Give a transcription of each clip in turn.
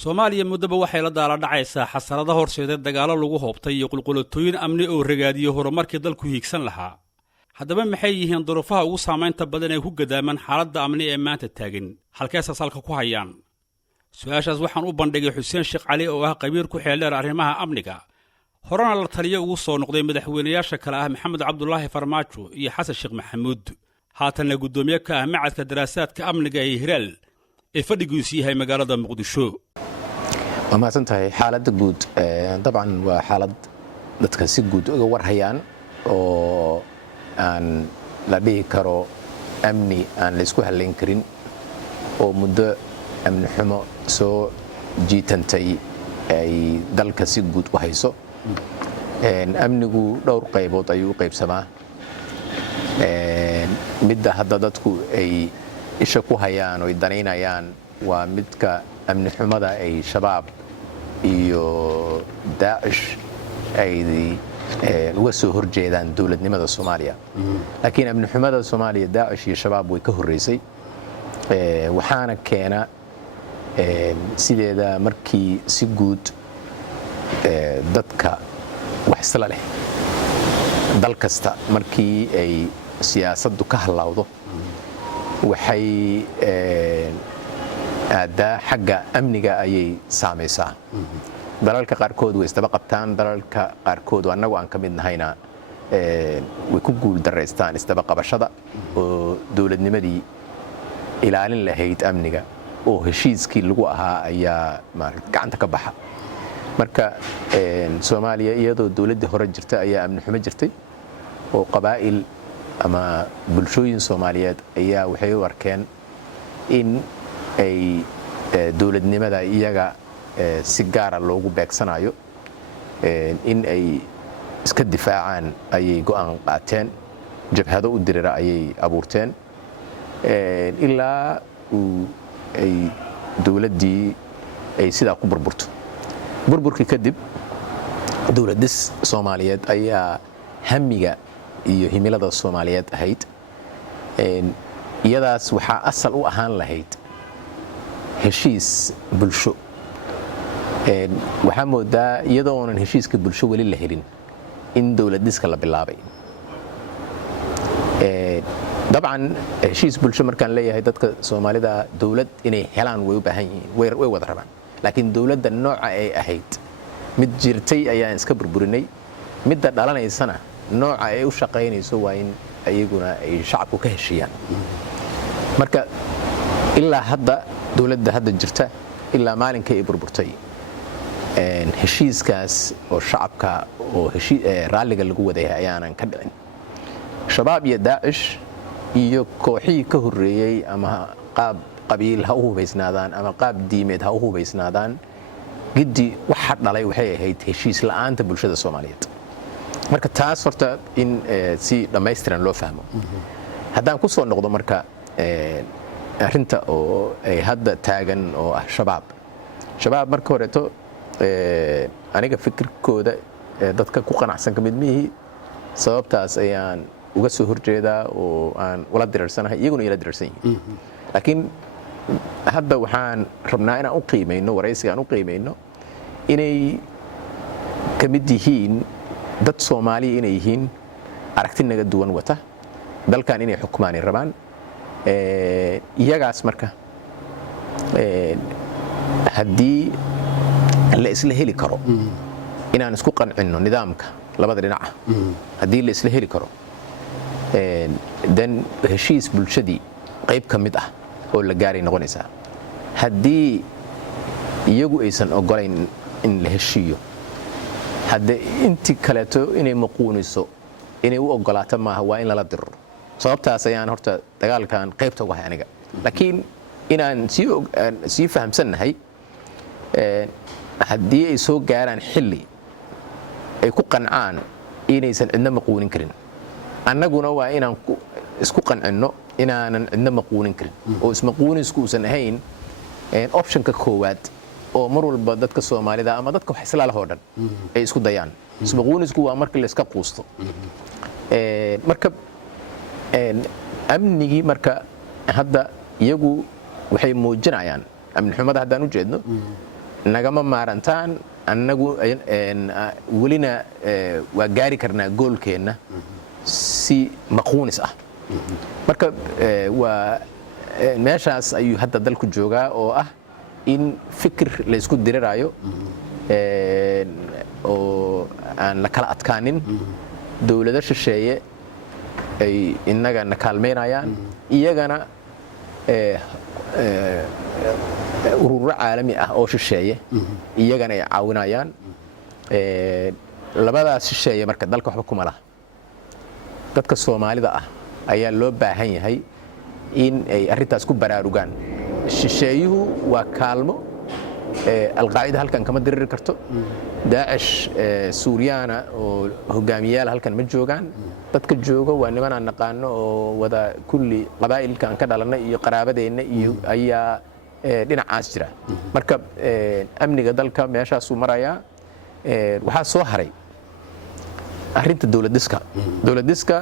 Soomaaliya muddaba waxay la daala dhacaysaa xasarado horseeda dagaalo lagu hoobtay iyo qulqulatooyin amni oo ragaadiyo horumarkii dalku hiigsan lahaa. Haddaba maxay yihiin duruufaha ugu saamaynta badan ee ku gadaaman xaaladda amni ee maanta taagan halkeesa salka ku hayaan? Su'aashaas waxaan u bandhigay Xuseen Sheekh Cali oo ah qabiir ku xeeldheer arrimaha amniga. horena la taliyo ugu soo noqday madaxweynayaasha kale ah Maxamed Cabdullaahi Farmaajo iyo Xasan Sheekh Maxamuud. haatanna gudoomiye ka ah macadka daraasaadka amniga ee Hiral ee fadhigiisu yahay magaalada Muqdisho. ما سنتهي حالة جود طبعا وحالة دتكسي جود ورهيان وأن لديه كرو أمني أن لسكو هاللينكرين ومدة أمن حما سو جيتنتي أي دلكسي جود وهيسو أمني جو دور قيبوت أيو قيب سما مدة هددتكو أي إشكو هيان ويدانين هيان ومدك أمن حمدا أي شباب iyo Daesh ay uga soo horjeedaan dawladnimada Soomaaliya laakiin amni xumada Soomaaliya Daesh iyo shabaab way ka horeysay waxaana keena sideeda markii si guud dadka wax isla leh dal kasta markii ay siyaasaddu ka halawdo waxay ada xagga amniga ayay saamaysaa dalalka qaarkood way istaba qabtaan dalalka qaarkood anagu aan kamid nahayna way ku guul dareystaan istaba qabashada oo dawladnimadii ilaalin lahayd amniga oo heshiiskii lagu ahaa ayaa gacanta ka baxa marka Soomaaliya iyadoo dawladda hore jirta ayaa amni xumo jirtay oo qabaa'il ama bulshooyin Soomaaliyeed ayaa waxay u arkeen in ay dawladnimada iyaga si gaar ah loogu beegsanayo in ay iska difaacaan ayay go'aan qaateen jabhado u dirira ayay abuurteen ilaa ay dawladdii ay sidaa ku burburkii kadib dawladda Soomaaliyeed ayaa hamiga iyo himilada Soomaaliyeed ahayd iyadaas waxaa asal u ahaan lahayd heshiis bulsho waxaa moodaa iyadoo aanan heshiiska bulsho wali la helin in dawladiska la bilaabay dabcan heshiis bulsho markaan leeyahay dadka Soomaalida dawlad inay helaan way u baahan yihiin way wada rabaan laakiin dawladda nooca ay ahayd mid jirtay ayaan iska burburinay midda dhalanaysana nooca ay u shaqaynayso waa in ayaguna ay shacabku ka heshiyaan marka ilaa hadda dawladda hadda jirta ilaa maalinka ay burburtay heshiiskaas oo shacabka oo raaliga lagu wadahay ayaanan ka dhicin shabaab iyo Daesh iyo kooxii ka horeeyay ama qaab qabiil ha u hubaysnaadaan ama qaab diimeed ha u hubaysnaadaan gidi waxa dhalay waxay ahayd heshiis la'aanta bulshada Soomaaliyeed marka taas horta in si dhameystiran loo fahmo haddaan ku soo noqdo marka arrinta oo ay hadda taagan oo ah shabaab marka horeeto aniga fikirkooda dadka ku qanacsan kamid mihi sababtaas ayaan uga soo horjeedaa oo aan wala dirarsanahay iyaguna ila dirarsan yihiin laakiin hadda waxaan rabnaa inaan u qiimeeyno waraysiga aan u qiimeeyno inay kamid yihiin dad Soomaali inay yihiin aragti naga duwan wata dalkan inay xukumaan rabaan iyagaas marka haddii la isla heli karo inaan isku qancino nidaamka labada dhinac haddii la isla heli karo dan heshiis bulshadii qayb ka mid ah oo la gaaray noqonaysaa haddii iyagu aysan ogolayn in la heshiiyo hadda intii kaleeto inay maquuniso inay u ogolaato maaha waa in lala dirro sababtaas ayaan horta dagaalkan qaybta uga hay aniga laakiin inaan si fahamsanahay haddii ay soo gaaraan xilli ay ku qancaan inaysan cidna maquunin karin annaguna waa inaan isku qancinno inaanan cidna maquunin karin oo ismaquunisku uusan ahayn optionka koowaad oo mar walba dadka Soomaalida ama dadka wax isla lahoo dhan ay isku dayaan ismaquunisku waa markii la iska quusto marka amnigii marka hadda iyagu waxay muujinayaan amni xumada haddaan u jeedno nagama maarantaan annagu welina waa gaari karnaa goolkeenna si maquunis ah marka waa meeshaas ayuu hadda dalku joogaa oo ah in fikir la isku diriraayo oo aan la kala adkaanin dawlado shisheeye ay innaga na kaalmaynayaan iyagana ururo caalami ah oo shisheeye iyagana ay caawinayaan labadaas shisheeye marka dalka waxba kuma laha dadka Soomaalida ah ayaa loo baahan yahay in ay arrintaas ku baraarugaan shisheeyuhu waa kaalmo alqaacida halkan kama diriri karto daacish Suuriyaana oo hogaamiyaal halkan ma joogaan dadka jooga waa niman aan naqaano oo wada kulli qabaa'ilka aan ka dhalanay iyo qaraabadeena iyo ayaa dhinacaas jira marka amniga dalka meeshaas uu marayaa waxa soo haray arrinta dawlad dhiska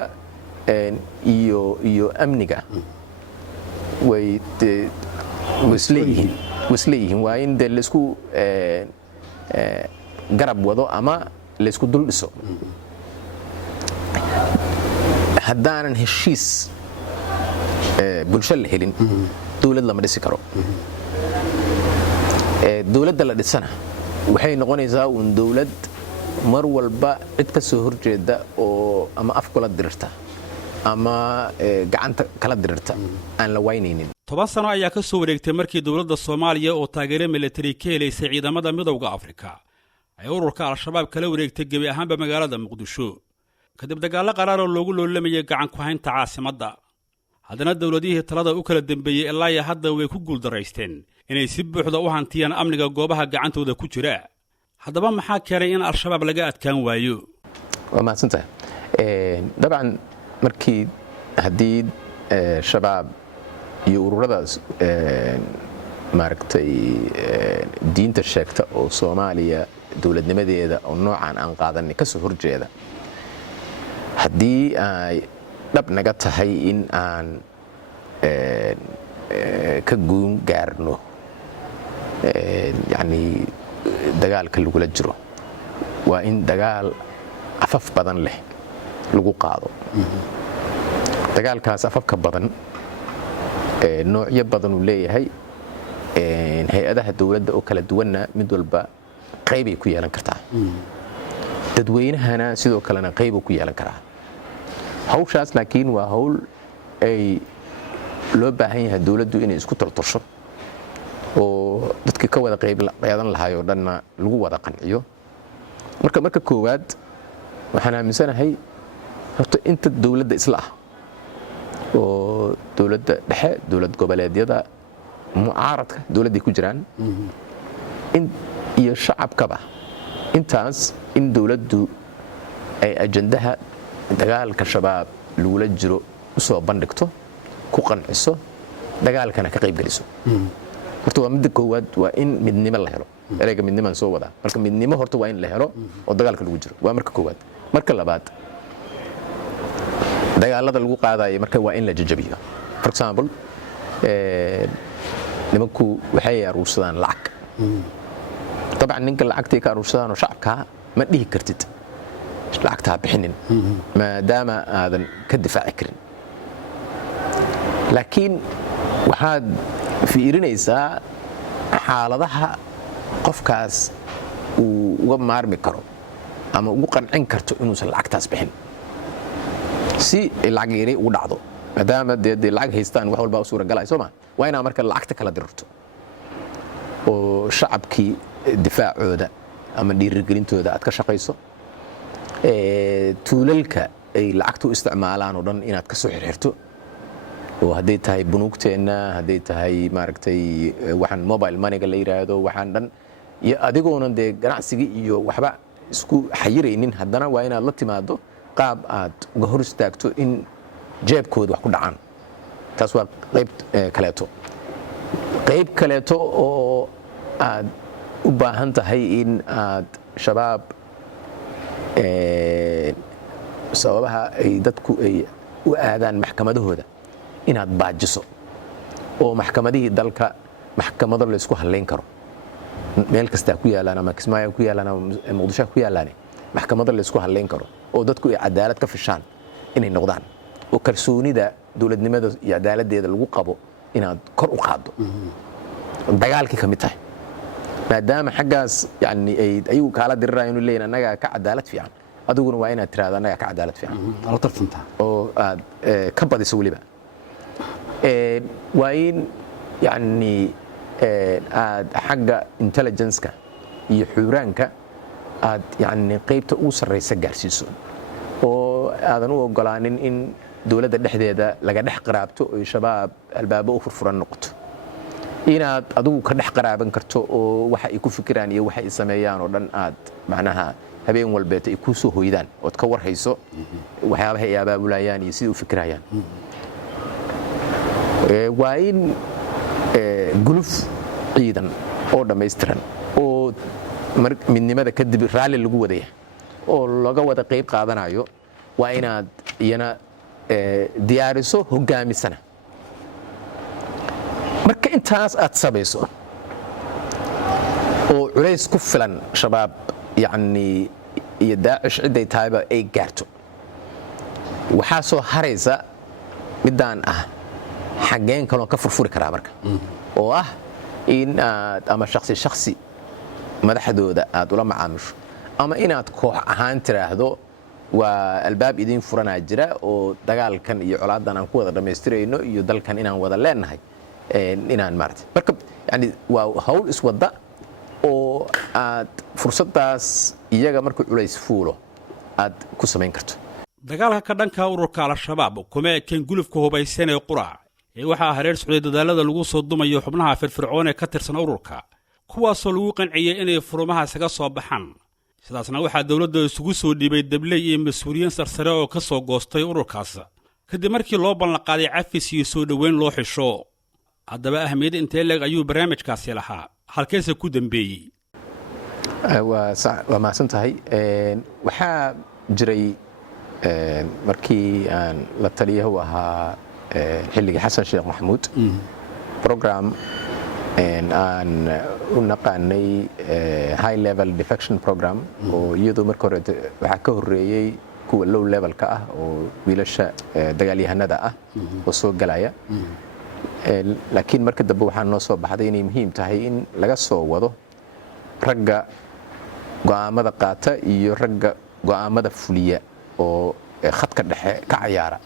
iyo amniga way isleeyihiin waa in la isku garab wado ama la isku dul dhiso haddaanan heshiis bulsho la helin dawlad lama dhisi karo dawladda la dhisana waxay noqonaysaa uun dawlad mar walba cid ka soo horjeeda oo ama af kula dirirta ama gacanta kala dirirta aan la waynaynin 10 sano ayaa ka soo wareegtay markii dawladda Soomaaliya oo taageero military ka helaysay ciidamada midowga Afrika ay ururka al-shabaab kala wareegtay gabi ahaanba magaalada Muqdisho kadib dagaal qaraar oo loogu loolamay gacan ku haynta caasimadda haddana dawladihii talada u kala dambeeyay ilaa ya hadda way ku guul daraysteen inay si buuxda u hantiyaan amniga goobaha gacantooda ku jira haddaba maxaa keenay in al-shabaab laga adkaan waayo waa mahadsantahay dabcan markii haddii shabaab iyo ururadaas maaragtay diinta sheegta oo Soomaaliya dawladnimadeeda oo noocan aan qaadanay ka soo horjeeda haddii ay dhab naga tahay in aan ka guun gaarno yani dagaalka lagula jiro waa in dagaal afaf badan leh lagu qaado dagaalkaas afafka badan noocyo badan uu leeyahay hay'adaha dawladda oo kala duwanna mid walba qayb ay ku yeelan kartaa dadweynahana sidoo kalena qayb uu ku yeelan karaa hawshaas laakiin waa hawl ay loo baahan yahay dawladdu inay isku tartarsho oo dadkii ka wada qayb qaadan lahaayoo dhanna lagu wada qanciyo marka koowaad waxaan aaminsanahay horta inta dawladda isla ah oo dawladda dhexe dawlad goboleedyada mucaaradka dawladday ku jiraan iyo shacabkaba intaas in dawladdu ay ajandaha dagaalka shabaab lagula jiro u soo bandhigto ku qanciso dagaalkana ka qayb geliso horta waa midda koowaad waa in midnimo la helo ereyga midnimaan soo wadaa marka midnimo horta waa in la helo oo dagaalka lagu jiro waa marka koowaad marka labaad dagaalada lagu qaadayo marka waa in la jajabiyo for example nimanku waxay aruursadaan lacag طبعا ninka lacagtii ka aruursadaan oo shacabka ma dhihi kartid lacagta bixinin maadaama aadan ka difaaci karin laakiin waxaad fiirinaysaa xaaladaha qofkaas uu uga maarmi karo ama ugu qancin karto inuusan lacagtaas bixin si lacag yari ugu dhacdo maadaama dee lacag haystaan wax walba u suuragalay Soomaa waa inaa marka lacagta kala dirto oo shacabkii difaacooda ama dhiirigelintooda aad ka shaqayso tuulalka ay lacagtu isticmaalaan oo dhan inaad ka soo xirxirto oo hadday tahay bunuugteena hadday tahay maaragtay waxaan mobile money-ga la yiraahdo waxaan dhan iyo adigoona dee ganacsiga iyo waxba isku xayiraynin haddana waa inaad la timaado qaab aad uga hor istaagto in jeebkooda wax ku dhacaan taas waa qayb kaleeto oo aad u baahan tahay in aad shabaab sababaha ay dadku ay u aadaan maxkamadahooda inaad baajiso oo maxkamadihii dalka maxkamado la isku haleyn karo meel kasta ku yaalaan ama Kismaayo ku yaalaan ama Muqdisho ku yaalaan maxkamadda la isku haleyn karo oo dadku ay cadaalad ka fishaan inay noqdaan oo kalsoonida dawladnimada iyo cadaaladdeeda lagu qabo inaad kor u qaado dagaalkii kamid tahay maadaama xaggaas yani ay ayagu kala diriraayeen inuu leeyahay anaga ka cadaalad fiican adiguna waa inaad tiraahdo anaga ka cadaalad fiican ala tartanta oo aad ka badiso waliba waa in yani aad xagga intelligence-ka iyo xuraanka aad yani qaybta ugu sarreysa gaarsiiso oo aadan u ogolaanin in dawladda dhexdeeda laga dhex qaraabto oo shabaab albaabo u furfuran noqoto inaad adigu ka dhex qaraaban karto oo waxa ay ku fikiraan iyo waxa ay sameeyaan oo dhan aad macnaha habeen walbeed ay ku soo hoydaan oo ka warhayso waxyaabaha ay abaabulayaan iyo sidii u fikirayaan waa in guluf ciidan oo dhammaystiran oo midnimada kadib raalli lagu wadaya oo laga wada qayb qaadanayo waa inaad iyana diyaariso hogaamisana marka intaas aad sabayso oo culays ku filan shabaab yani iyo daacish ciday tahayba ay gaarto waxaa soo haraysa midaan ah xageen kaloo ka furfuri karaa marka oo ah in aad ama shakhsi madaxdooda aad ula macaamisho ama inaad koox ahaan tiraahdo waa albaab idin furanaa jira oo dagaalkan iyo colaadan aan ku wada dhammaystirayno iyo dalkan inaan wada leenahay inaan maartay marka yani waa hawl iswada oo aad fursadaas iyaga markuu culays fuulo aad ku samayn karto dagaalka ka dhanka ururka al-shabaab kuma ekeen gulufka hubaysan ee quraac ee waxaa hareer socday dadaalada lagu soo dumayo xubnaha firfircoon ee ka tirsan ururka kuwaasoo lagu qanciyay inay furumaha isaga soo baxaan sidaasna waxaa dawladda isugu soo dhiibay dabley iyo mas-uuliyiin sarsare oo ka soo goostay ururkaas kadib markii loo ballanqaaday cafis iyo soo dhoweyn loo xisho haddaba ahmiyad intee leeg ayuu barnaamijkaasi lahaa halkeese ku dambeeyey waa mahadsan tahay waxaa jiray markii aan la taliyaha u ahaa xilligii xasan sheekh maxamuud program aan u naqaanay high level defection program oo iyadoo marka hore waxaa ka horeeyey kuwa low levelka ah oo wiilasha dagaalyahanada ah oo soo galaya laakiin marka dambe waxaa noo soo baxday inay muhiim tahay in laga soo wado ragga go'aamada qaata iyo ragga go'aamada fuliya oo khadka dhexe ka cayaara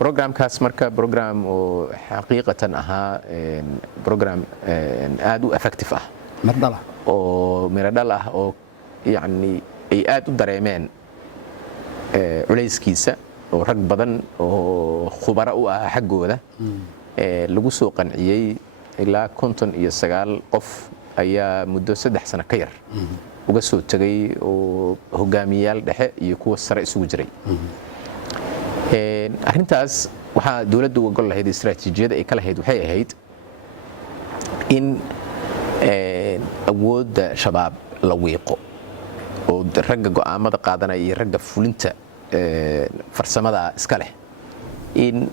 programkaas marka program oo xaqiiqatan ahaa program aad u effective ah oo miradhal ah oo yani ay aad u dareemeen culayskiisa oo rag badan oo khubaro u ah xaggooda lagu soo qanciyey ilaa 59 qof ayaa muddo 3 sano ka yar uga soo tagay oo hogaamiyayaal dhexe iyo kuwa sare isugu jiray arrintaas waxaa dawladdu uga gol lahayd istaraatiijiyada ay ka lahayd waxay ahayd in awoodda shabaab la wiiqo oo ragga go'aamada qaadanaya iyo ragga fulinta farsamada iska leh in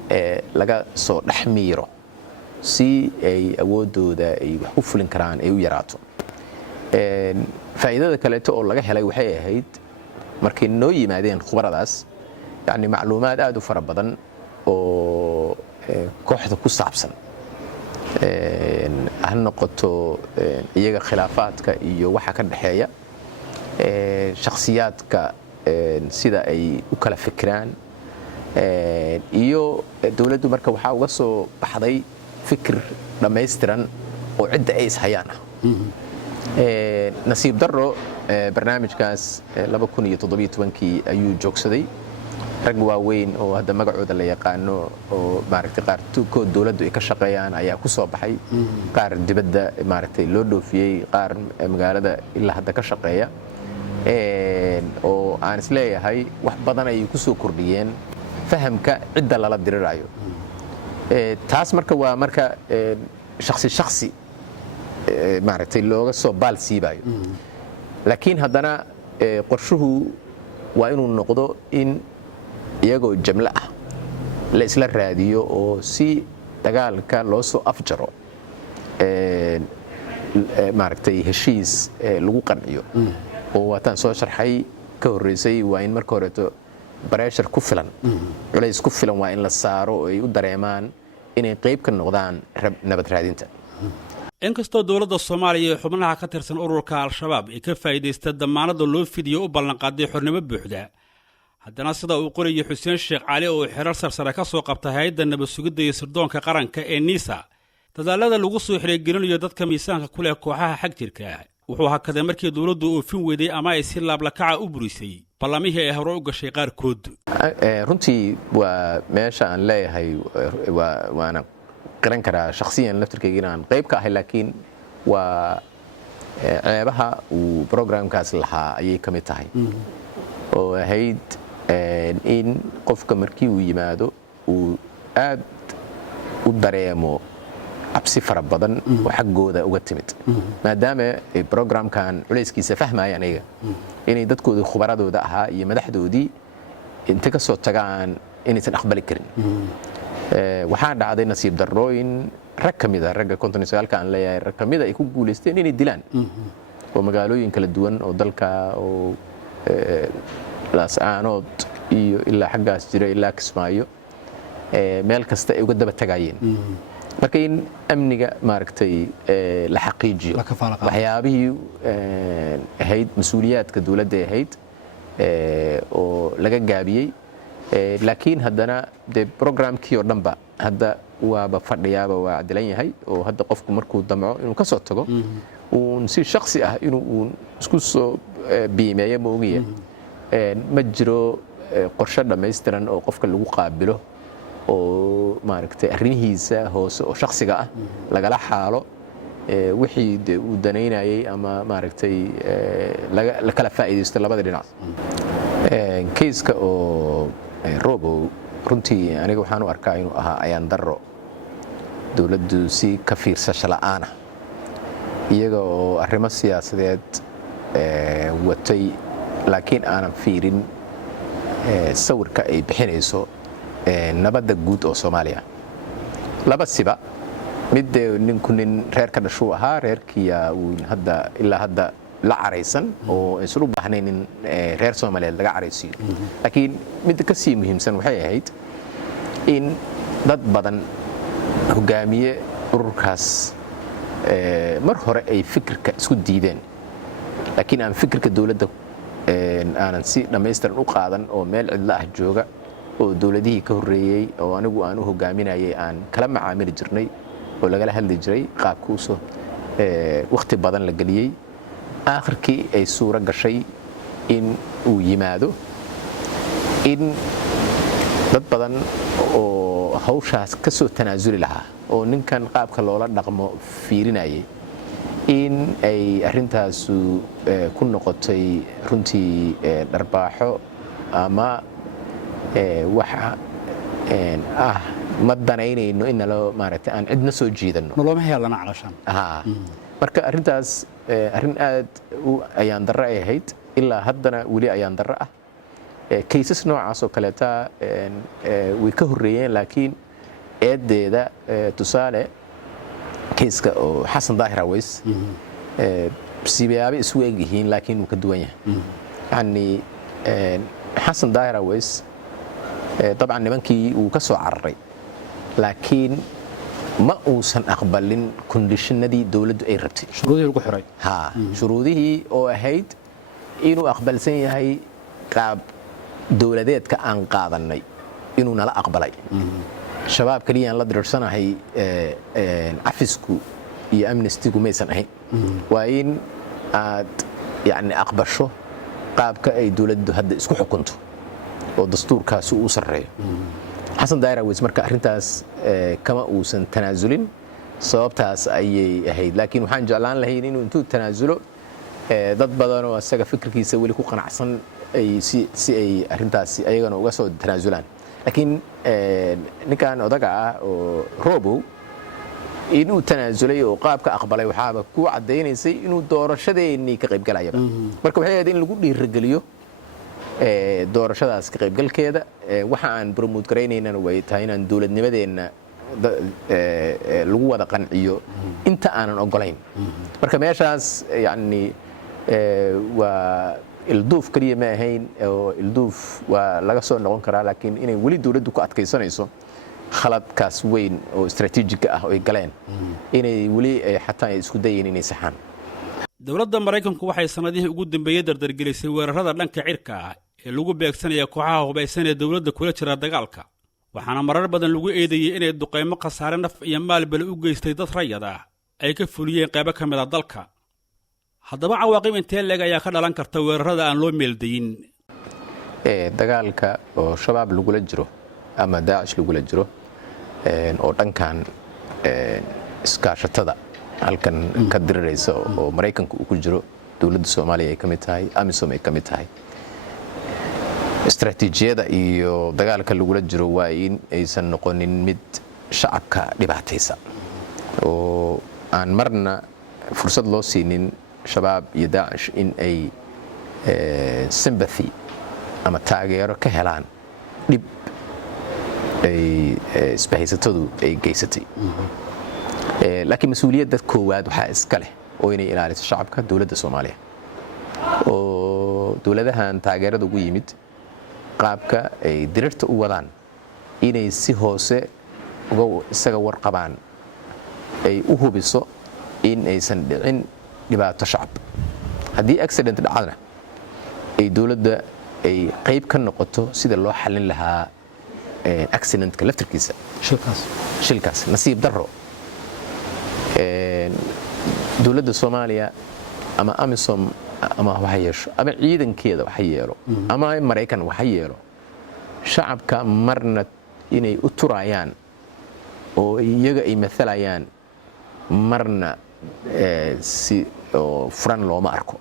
laga soo dhex miiro si ay awooddooda ay wax ku fulin karaan ay u yaraato faa'iidada kaleeto oo laga helay waxay ahayd markay noo yimaadeen khubaradaas yani macluumaad aad u fara badan oo kooxda ku saabsan ha noqoto iyaga khilaafaadka iyo waxa ka dhexeeya shakhsiyaadka sida ay u kala fikiraan iyo dawladdu marka waxaa uga soo baxday fikir dhammaystiran oo cidda ay ishayaan ah nasiib darro barnaamijkaas 2017 ayuu joogsaday rag waaweyn oo hadda magacooda la yaqaano oo maaragtay qaarkood dawladdu ay ka shaqeeyaan ayaa ku soo baxay qaar dibadda maaragtay loo dhoofiyey qaar magaalada ilaa hadda ka shaqeeya oo aan isleeyahay wax badan ayay ku soo kordhiyeen fahamka cidda lala dirirayo taas marka waa marka shakhsi maaragtay looga soo baal siibayo laakiin haddana qorshuhu waa inuu noqdo in iyagoo jamle ah la isla raadiyo oo si dagaalka loo soo afjaro maaragtay heshiis lagu qanciyo oo waataan soo sharxay ka horreysay waa in marka horeeto bareshar ku filan culays ku filan waa in la saaro oo ay u dareemaan inay qayb ka noqdaan nabad raadinta. inkastoo dowladda Soomaaliya ee xubnaha ka tirsan ururka Al-Shabaab ay ka faa'iideystay damaanada loo fidiyo u ballanqaaday xornimo buuxda, haddana sida uu qorayay Xuseen Sheekh Cali oo xerar sarsare ka soo qabtay hay'adda nabad sugidda iyo sirdoonka qaranka ee NISA, dadaalada lagu soo xirigelinayo dadka miisaanka ku leh kooxaha xag jirka wuxuu hakaday markii dowladdu oofin weyday ama ay si laablakaca u burisay ballamihii ay hore u gashay qaarkood. runtii waa meesha aan leeyahay waana qiran karaa shakhsiyan laftirkayga inaan qayb ka ahay, laakiin waa ceebaha uu programkaas lahaa ayay ka mid tahay oo ahayd in qofka markii uu yimaado uu aad u dareemo cabsi fara badan oo xaggooda uga timid, maadaama programkan culayskiisa fahmayaan iyaga inay dadkoodii khubaradooda ahaa iyo madaxdoodii inta ka soo tagaan inaysan aqbali karin. waxaa dhacday nasiib darrooyin rag ka mida ragga 59 aan leeyahay rag ka mida ay ku guulaysteen inay dilaan oo magaalooyin kala duwan oo dalka oo laascaanood iyo ilaa xaggaas jira ilaa Kismaayo meel kasta ay uga daba tagayeen. marka in amniga maaragtay la xaqiijiyo waxyaabihii ahayd mas'uuliyaadka dawladda ahayd oo laga gaabiyey, laakiin haddana de programkii oo dhanba hadda waaba fadhiyaaba waa cadilan yahay oo hadda qofku markuu damco inuu ka soo tago uun si shakhsi ah inuu isku soo biimeeyo ma ogiya ma jiro qorshe dhammaystiran oo qofka lagu qaabilo oo maaragtay arrimihiisa hoose oo shakhsiga ah lagala xaalo wixii de uu danaynayay ama maaragtay la kala faa'iideysto labada dhinac. kayska oo Robow runtii aniga waxaan u arkaa inuu ahaa ayaan darro dawladdu si ka fiirsasho la'aan ah iyaga oo arrimo siyaasadeed watay, laakiin aanan fiirin sawirka ay bixinayso nabadda guud oo Soomaaliya. laba siba mid ninku nin reer ka dhashuu ahaa, reerkiya uu hadda ilaa hadda la caraysan oo islu baahnayn in reer Soomaaliyeed laga caraysiyo, laakiin mid ka sii muhiimsan waxay ahayd in dad badan hogaamiye ururkaas mar hore ay fikirka isku diideen, laakiin aan fikirka dawladda aanan si dhammaystiran u qaadan oo meel cidla ah jooga oo dawladihii ka horreeyey oo anigu aan u hogaaminayay aan kala macaamili jirnay oo lagala hadli jiray qaabkuuso waqti badan la geliyey. aakhirkii ay suuro gashay in uu yimaado in dad badan oo hawshaas ka soo tanaasuli lahaa oo ninkan qaabka loola dhaqmo fiirinayay in ay arrintaasu ku noqotay runtii dharbaaxo ama waxa ma danaynayno in nalo maaragtay aan cidna soo jiidanno noloma heelana calashan. marka arrintaas arrin aad u ayaan darro ay ahayd, ilaa haddana weli ayaan darro ah. kaysas noocaas oo kaleeta way ka horreeyeen, laakiin eedeeda tusaale kayska oo Xasan Daahir Aweys siyaabo isu eg yihiin laakiin uu ka duwan yahay. yani Xasan Daahir Aweys طبعا nimankii uu ka soo cararay, laakiin ma uusan aqbalin conditionadii dawladdu ay rabtay, shuruudihii lagu xiray shuruudihii oo ahayd inuu aqbalsan yahay qaab dawladeedka aan qaadanay inuu nala aqbalay. shabaab kaliya aan la diriirsanahay cafisku iyo amnistigu maysan ahayn, waa in aad yani aqbasho qaabka ay dawladdu hadda isku xukunto oo dastuurkaasi uu sarreeyo. Xasan Daahir Aweys marka arrintaas kama uusan tanaasulin, sababtaas ayay ahayd, laakiin waxaan jeclaan lahayn inuu intuu tanaasulo dad badan oo asaga fikirkiisa weli ku qanacsan ay si ay arrintaasi ayagana uga soo tanaasulaan. laakiin ninkan odaga ah oo Robow inuu tanaasulay oo qaabka aqbalay waxaaba ku cadaynaysay inuu doorashadeennii ka qayb galayaba. marka waxay ahayd in lagu dhiirigeliyo doorashadaas ka qaybgalkeeda. waxa aan promote garaynayna way tahay inaan dawladnimadeena lagu wada qanciyo inta aanan ogolayn. marka meeshaas yani waa ilduuf kaliya ma ahayn oo ilduuf waa laga soo noqon karaa, laakiin inay weli dawladdu ku adkaysanayso khaladkaas weyn oo istaraatiijiga ah oo ay galeen inay weli xataa isku dayeen inay saxaan. dowladda Maraykanku waxay sanadihii ugu dambeeyay dardargelisay weerarada dhanka cirka ah ee lagu beegsanaya kooxaha hubaysan ee dawladda kula jira dagaalka, waxaana marar badan lagu eedeeyay inay duqeymo khasaare naf iyo maalbale u geystay dad rayid ah ay ka fuliyeen qaybo ka mid ah dalka. haddaba cawaaqib intee leeg ayaa ka dhalan karta weerarada aan loo meeldayin? dagaalka oo shabaab lagula jiro ama daacish lagula jiro oo dhankan iskaashatada halkan ka diriraysa oo Maraykanku uu ku jiro, dawladda Soomaaliya ay ka mid tahay, AMISOM ay ka mid tahay. istaraatiijiyada iyo dagaalka lagula jiro waa in aysan noqonin mid shacabka dhibaataysa oo aan marna fursad loo siinin shabaab iyo daacish in ay sympathy ama taageero ka helaan dhib ay isbahaysatadu ay geysatay. laakiin mas-uuliyadda koowaad waxaa iska leh oo inay ilaaliso shacabka dawladda Soomaaliya, oo dawladahan taageerada ugu yimid qaabka ay dirirta u wadaan inay si hoose isaga warqabaan, ay u hubiso in aysan dhicin dhibaato shacab. haddii accident dhacdana ay dawladda ay qayb ka noqoto sida loo xallin lahaa accidentka laftirkiisa, shilkaas nasiib darro. dawladda Soomaaliya ama AMISOM ama waxa yeesho ama ciidankeeda waxa yeelo ama Maraykan waxa yeelo, shacabka marna inay u turayaan oo iyaga ay maalayaan, marna si furan looma arko.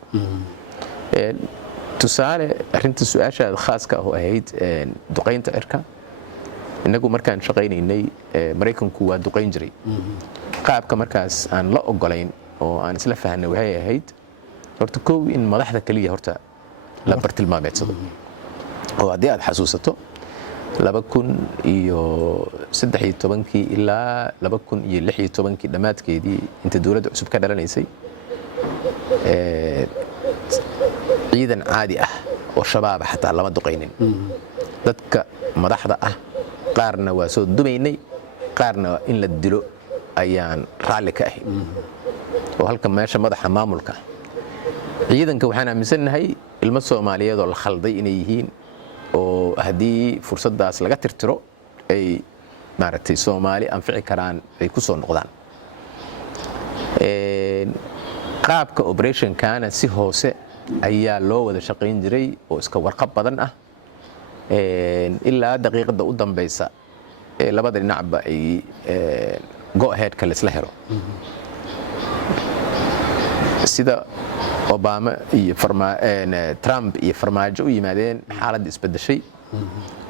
tusaale arrinta su'aashaada khaaska ah oo ahayd duqaynta cirka, inagu markaan shaqaynaynay Maraykanku waa duqayn jiray. qaabka markaas aan la ogolayn oo aan isla fahanay waxay ahayd horta koow in madaxda kaliya horta la bartilmaameedsado, oo haddii aad xasuusato 2013 ilaa 2016 dhammaadkeedii inta dawladda cusub ka dhalanaysay, ciidan caadi ah oo shabaab xataa lama duqaynin. dadka madaxda ah qaarna waa soo dumaynay, qaarna in la dilo ayaan raalli ka ahay, oo halka meesha madaxa maamulka ciidanka waxaan aaminsanahay ilmo Soomaaliyeed oo la khalday inay yihiin, oo haddii fursadaas laga tirtiro ay maaragtay Soomaali anfici karaan ay ku soo noqdaan. qaabka operationkana si hoose ayaa loo wada shaqayn jiray oo iska warqab badan ah, ilaa daqiiqada u dambaysa labada dhinacba ay go ahead-ka la isla helo. sida Obama iyo Trump iyo farmaajo u yimaadeen, xaaladda isbedeshay,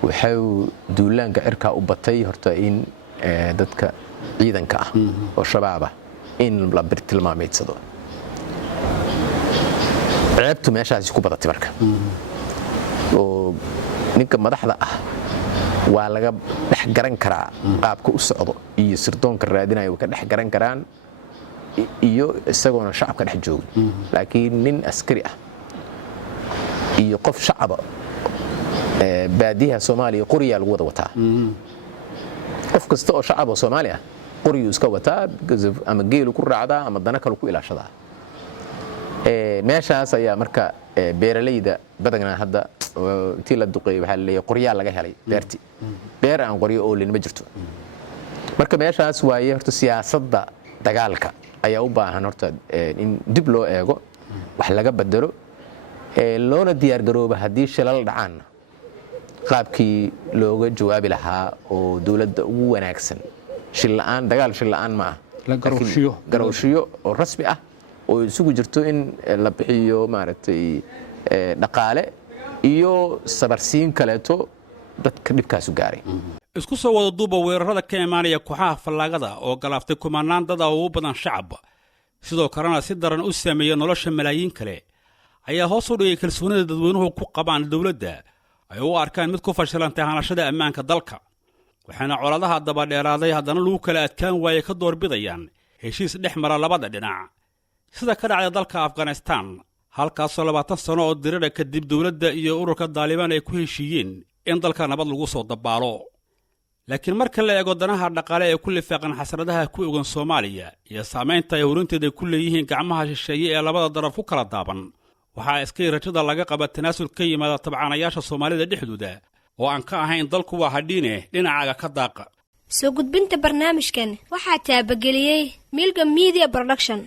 waxay duulaanka cirka u batay horta in dadka ciidanka ah oo shabaaba in la bartilmaameedsado. ceebtu meeshaasi ku badatay marka, oo ninka madaxda ah waa laga dhex garan karaa qaabka u socdo iyo sirdoonka raadinayo ka dhex garan karaan iyo isagoona shacabka dhex joogin. laakiin nin askari ah iyo qof shacaba baadiyaha Soomaaliya qoriyaa lagu wada wataa. qof kasta oo shacab oo Soomaali ah qoriyuu iska wataa, ama geelu ku raacdaa ama dana kale ku ilaashadaa. meeshaas ayaa marka beeralayda badanaa hadda intii la duqeeyay waxaa leeyahay qoryaa laga helay beerti, beer aan qoryo oo lin ma jirto. marka meeshaas waaye horta siyaasadda dagaalka ayaa u baahan horta in dib loo eego, wax laga bedelo, loona diyaar garooba haddii shilal dhacaan qaabkii looga jawaabi lahaa oo dawladda ugu wanaagsan. shil la'aan, dagaal shil la'aan ma ah, garowshiyo oo rasmi ah oo isugu jirto in la bixiyo maaragtay dhaqaale iyo sabarsiin kaleeto dadka dhibkaasu gaaray. isku soo wada duuba weerarada ka imaanaya kooxaha fallaagada oo galaaftay kumanaan dad ah oo u badan shacab, sidoo kalena si daran u saameeya nolosha malaayiin kale, ayaa hoos u dhigay kalsoonida dadweynuhu ku qabaan dawladda ay u arkaan mid ku fashilantay hanashada ammaanka dalka. waxaana colaadaha dabadheeraaday haddana lagu kala adkaan waaye ka doorbidayaan heshiis dhex mara labada dhinac sida ka dhacday dalka afghanistaan halkaasoo 20 sano oo dirira kadib dowladda iyo ururka daalibaan ay ku heshiiyeen in dalka nabad lagu soo dabaalo laakiin marka la eego danaha dhaqaale ee ku lifaaqan xasradaha ku ogan Soomaaliya iyo saameynta ay horinteeda ku leeyihiin gacmaha shisheeye ee labada daraf ku kala daaban waxaa iska rajada laga qaba tanaasul ka yimaada tabcaanayaasha Soomaalida dhexdooda oo aan ka ahayn dalku waa hadhiine dhinacaaga ka daaqa soo gudbinta barnaamijkan waxaa taabageliyay Milga Media Production